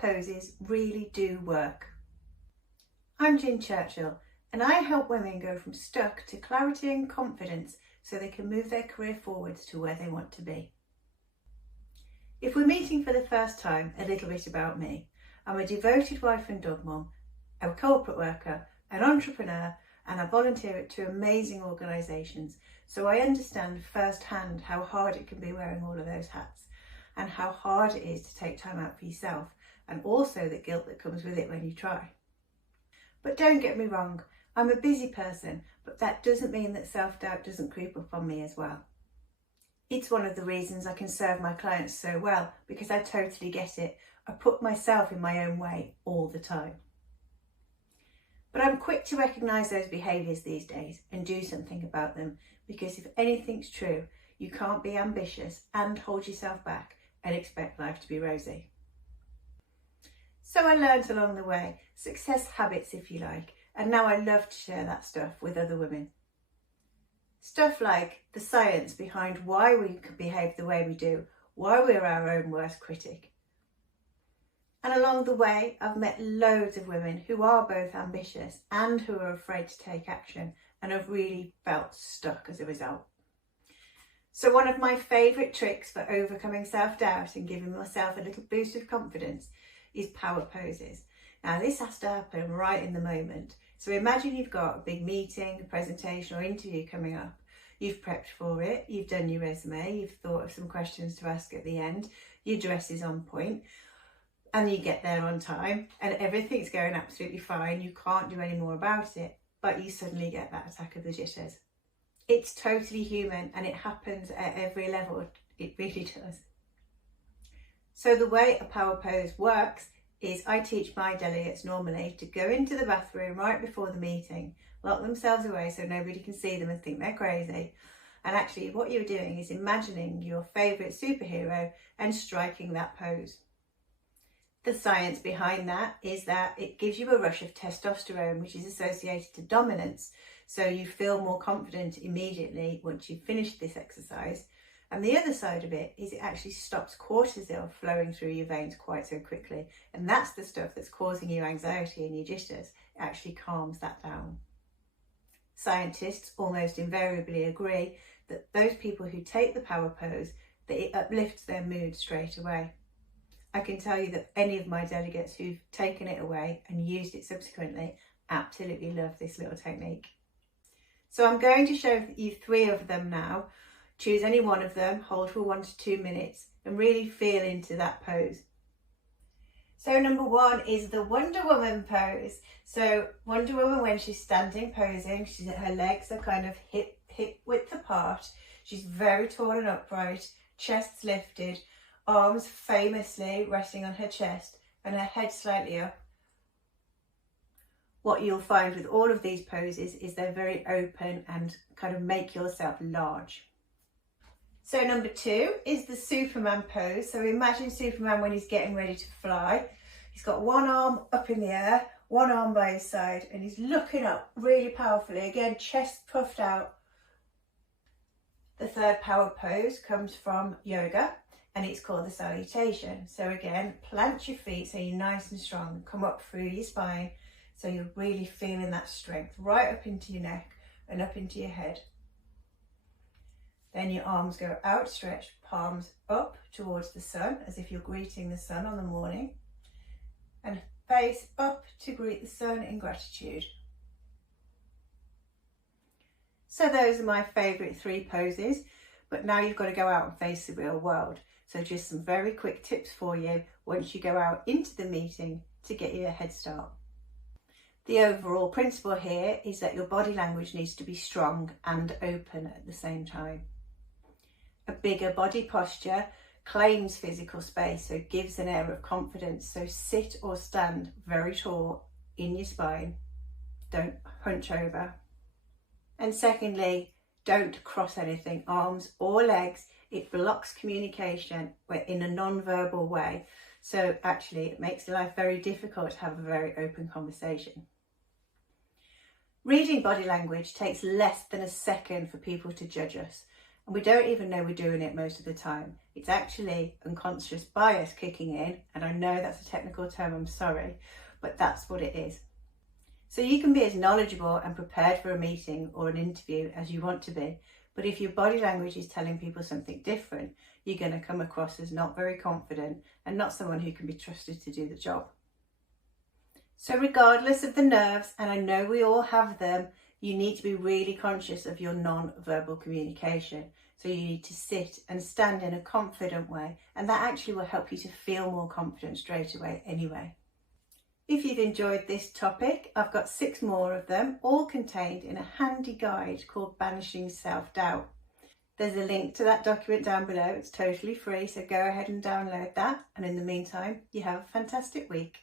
poses really do work. I'm Jen Churchill, and I help women go from stuck to clarity and confidence so they can move their career forwards to where they want to be. If we're meeting for the first time, a little bit about me. I'm a devoted wife and dog mom, a corporate worker, an entrepreneur, and I volunteer at 2 amazing organisations, so I understand firsthand how hard it can be wearing all of those hats and how hard it is to take time out for yourself, and also the guilt that comes with it when you try. But don't get me wrong, I'm a busy person, but that doesn't mean that self-doubt doesn't creep up on me as well. It's one of the reasons I can serve my clients so well, because I totally get it. I put myself in my own way all the time. But I'm quick to recognise those behaviours these days and do something about them, because if anything's true, you can't be ambitious and hold yourself back and expect life to be rosy. So I learned along the way, success habits if you like, and now I love to share that stuff with other women. Stuff like the science behind why we behave the way we do, why we're our own worst critic. And along the way, I've met loads of women who are both ambitious and who are afraid to take action and have really felt stuck as a result. So one of my favourite tricks for overcoming self-doubt and giving myself a little boost of confidence is power poses. Now this has to happen right in the moment. So imagine you've got a big meeting, a presentation or interview coming up. You've prepped for it, you've done your resume, you've thought of some questions to ask at the end, your dress is on point, and you get there on time and everything's going absolutely fine. You can't do any more about it, but you suddenly get that attack of the jitters. It's totally human and it happens at every level. It really does. So the way a power pose works is I teach my delegates normally to go into the bathroom right before the meeting, lock themselves away so nobody can see them and think they're crazy. And actually what you're doing is imagining your favourite superhero and striking that pose. The science behind that is that it gives you a rush of testosterone, which is associated to dominance. So you feel more confident immediately once you've finished this exercise. And the other side of it is it actually stops cortisol flowing through your veins quite so quickly. And that's the stuff that's causing you anxiety and your jitters. It actually calms that down. Scientists almost invariably agree that those people who take the power pose, that it uplifts their mood straight away. I can tell you that any of my delegates who've taken it away and used it subsequently absolutely love this little technique. So I'm going to show you 3 of them now. Choose any one of them, hold for 1 to 2 minutes and really feel into that pose. So number 1 is the Wonder Woman pose. So Wonder Woman, when she's standing posing, her legs are kind of hip width apart. She's very tall and upright, chest's lifted, arms famously resting on her chest and her head slightly up. What you'll find with all of these poses is they're very open and kind of make yourself large. So number 2 is the Superman pose. So imagine Superman when he's getting ready to fly. He's got one arm up in the air, one arm by his side, and he's looking up really powerfully. Again, chest puffed out. The third power pose comes from yoga and it's called the salutation. So again, plant your feet so you're nice and strong. Come up through your spine so you're really feeling that strength right up into your neck and up into your head. Then your arms go outstretched, palms up towards the sun as if you're greeting the sun on the morning, and face up to greet the sun in gratitude. So those are my favourite 3 poses, but now you've got to go out and face the real world. So just some very quick tips for you once you go out into the meeting to get you a head start. The overall principle here is that your body language needs to be strong and open at the same time. A bigger body posture claims physical space, so gives an air of confidence. So sit or stand very tall in your spine. Don't hunch over. And secondly, don't cross anything, arms or legs. It blocks communication in a non-verbal way. So actually it makes life very difficult to have a very open conversation. Reading body language takes less than a second for people to judge us. and we don't even know we're doing it most of the time. It's actually unconscious bias kicking in, and I know that's a technical term, I'm sorry, but that's what it is. So you can be as knowledgeable and prepared for a meeting or an interview as you want to be, but if your body language is telling people something different, you're going to come across as not very confident and not someone who can be trusted to do the job. So regardless of the nerves, and I know we all have them, you need to be really conscious of your non-verbal communication. So you need to sit and stand in a confident way, and that actually will help you to feel more confident straight away anyway. If you've enjoyed this topic, I've got 6 more of them, all contained in a handy guide called Banishing Self-Doubt. There's a link to that document down below. It's totally free, so go ahead and download that. And in the meantime, you have a fantastic week.